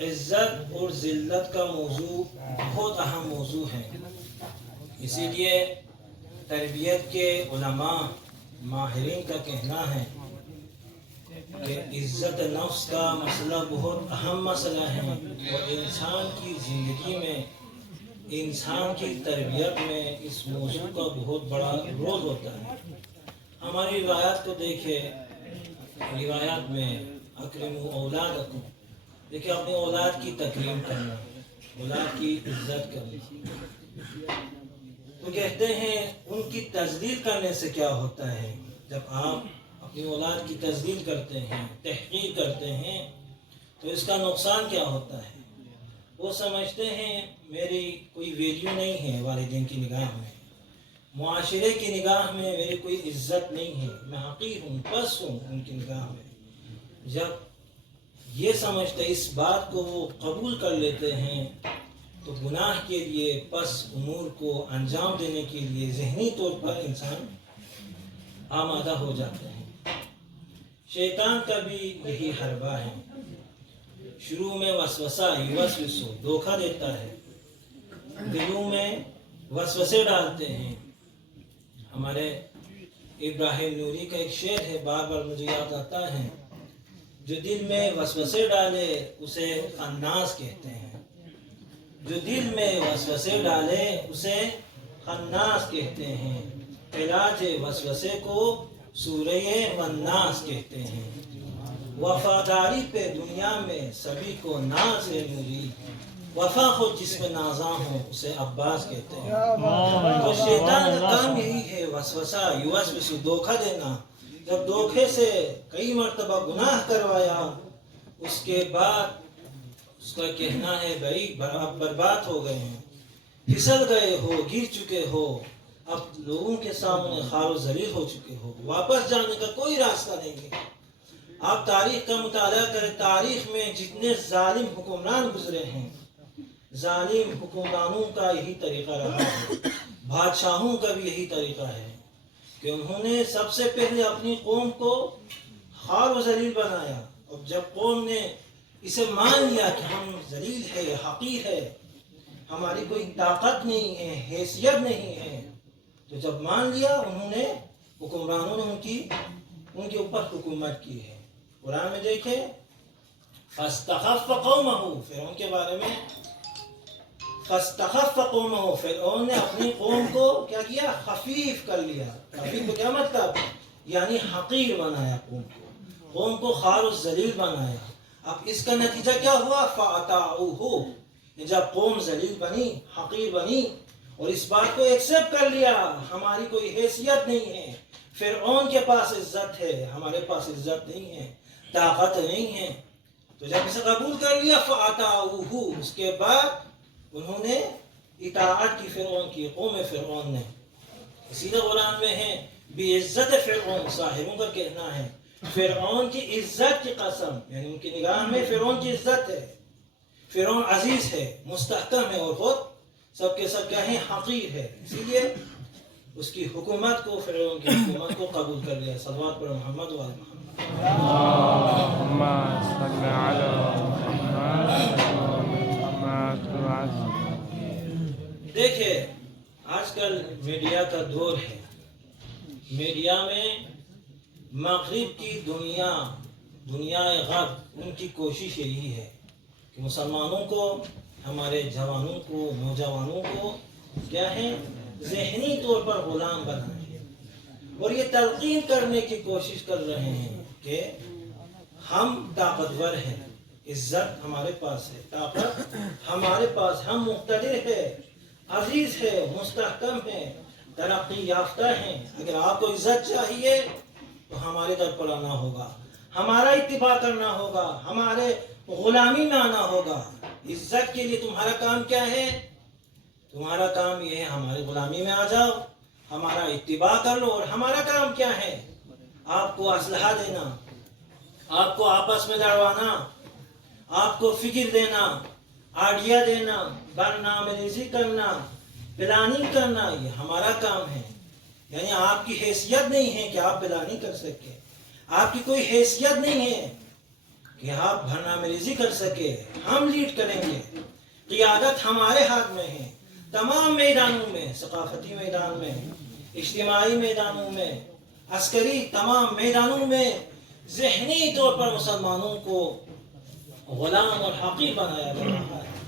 عزت اور ذلت کا موضوع بہت اہم موضوع ہے، اسی لیے تربیت کے علماء ماہرین کا کہنا ہے کہ عزت نفس کا مسئلہ بہت اہم مسئلہ ہے اور انسان کی زندگی میں، انسان کی تربیت میں اس موضوع کا بہت بڑا رول ہوتا ہے۔ ہماری روایات کو دیکھیں، روایات میں اکرموا اولادکم، دیکھیں اپنی اولاد کی تکریم کرنا، اولاد کی عزت کرنا۔ تو کہتے ہیں ان کی تذلیل کرنے سے کیا ہوتا ہے؟ جب آپ اپنی اولاد کی تذلیل کرتے ہیں، تحقیر کرتے ہیں، تو اس کا نقصان کیا ہوتا ہے؟ وہ سمجھتے ہیں میری کوئی ویلیو نہیں ہے والدین کی نگاہ میں، معاشرے کی نگاہ میں میری کوئی عزت نہیں ہے، میں حقیر ہوں، پس ہوں ان کی نگاہ میں۔ جب یہ سمجھتے اس بات کو وہ قبول کر لیتے ہیں تو گناہ کے لیے، پس امور کو انجام دینے کے لیے ذہنی طور پر انسان آمادہ ہو جاتے ہیں۔ شیطان کا بھی یہی حربہ ہے، شروع میں وسوسہ یوسوسو، دھوکہ دیتا ہے، دلوں میں وسوسے ڈالتے ہیں۔ ہمارے ابراہیم نوری کا ایک شعر ہے، بار بار مجھے یاد آتا ہے، جو دل میں وسوسے ڈالے اسے خناس کہتے ہیں، جو دل میں وسوسے ڈالے اسے خناس کہتے ہیں، علاج وسوسے کو سورہ والناس کہتے ہیں، وفاداری پہ دنیا میں سبھی کو ناز ہے نوری، وفا خود جس میں نازاں ہو اسے عباس کہتے ہیں۔ تو شیطان کا کام یہی ہے، وسوسہ یوسوس، دھوکہ دینا۔ جب دھوکے سے کئی مرتبہ گناہ کروایا، اس کے بعد اس کا کہنا ہے بھائی آپ برباد ہو گئے ہیں، پھسل گئے ہو، گر چکے ہو، اب لوگوں کے سامنے خوار و ذلیل ہو چکے ہو، واپس جانے کا کوئی راستہ نہیں ہے۔ آپ تاریخ کا مطالعہ کریں، تاریخ میں جتنے ظالم حکمران گزرے ہیں، ظالم حکمرانوں کا یہی طریقہ رہا ہے، بادشاہوں کا بھی یہی طریقہ ہے کہ انہوں نے سب سے پہلے اپنی قوم کو خوار و ذلیل بنایا، اور جب قوم نے اسے مان لیا کہ ہم ذلیل ہے، حقیر ہے، ہماری کوئی طاقت نہیں ہے، حیثیت نہیں ہے، تو جب مان لیا انہوں نے، حکمرانوں نے ان کے اوپر حکومت کی ہے۔ قرآن میں دیکھیں فاستخف قومہ، فرعون کے بارے میں، فاستخف قومہ، فرعون نے اپنی قوم کو کیا کیا؟ خفیف کر لیا۔ خفیف کو کیا مطلب؟ یعنی حقیر بنایا، قوم کو خوار و ذلیل بنایا۔ اب اس کا نتیجہ کیا ہوا؟ فَأَطَاعُوهُ، جب قوم ذلیل بنی، حقیر بنی اور اس بات کو ایکسپٹ کر لیا ہماری کوئی حیثیت نہیں ہے، فرعون کے پاس عزت ہے، ہمارے پاس عزت نہیں ہے، طاقت نہیں ہے، تو جب اسے قبول کر لیا فَأَطَاعُوهُ، اس کے بعد انہوں نے اطاعت کی فرعون کی، قوم فرعون نے۔ اسی طرح قرآن میں ہے بعزت فرعون، ساحروں کا کہنا ہے فرعون کی عزت کی قسم، یعنی ان کی نگاہ میں فرعون کی عزت ہے، فرعون عزیز ہے، مستحکم ہے، اور خود سب کے سب کیا ہیں؟ حقیر ہے، اسی لیے اس کی حکومت کو، فرعون کی حکومت کو قبول کر لیا۔ صلوات پر محمد و آل محمد۔ اللهم صل على محمد۔ دیکھیں آج کل میڈیا کا دور ہے، میڈیا میں مغرب کی دنیا غرب، ان کی کوشش یہی ہے کہ مسلمانوں کو، ہمارے جوانوں کو، نوجوانوں کو کیا ہے؟ ذہنی طور پر غلام بنائیں، اور یہ تلقین کرنے کی کوشش کر رہے ہیں کہ ہم طاقتور ہیں، عزت ہمارے پاس ہے، طاقت ہمارے پاس، ہم مقتدر ہے، عزیز ہے، مستحکم ہے، ترقی یافتہ ہیں، اگر آپ کو عزت چاہیے تو ہمارے در پر آنا ہوگا، ہمارا اتباع کرنا ہوگا، ہمارے غلامی میں آنا ہوگا۔ عزت کے لیے تمہارا کام کیا ہے؟ تمہارا کام یہ ہے ہماری غلامی میں آ جاؤ، ہمارا اتباع کر لو۔ اور ہمارا کام کیا ہے؟ آپ کو اسلحہ دینا، آپ کو آپس میں لڑوانا، آپ کو فکر دینا، آئیڈیا دینا، برنامہ ریزی کرنا، پلاننگ کرنا، یہ ہمارا کام ہے۔ یعنی آپ کی حیثیت نہیں ہے کہ آپ پلاننگ کر سکیں، آپ کی کوئی حیثیت نہیں ہے کہ آپ برنامہ ریزی کر سکے. ہم لیڈ کریں گے. قیادت ہمارے ہاتھ میں ہے. تمام میدانوں میں، ثقافتی میدان میں، اجتماعی میدانوں میں، عسکری تمام میدانوں میں ذہنی طور پر مسلمانوں کو غلام اور حقیر بنایا جا رہا ہے.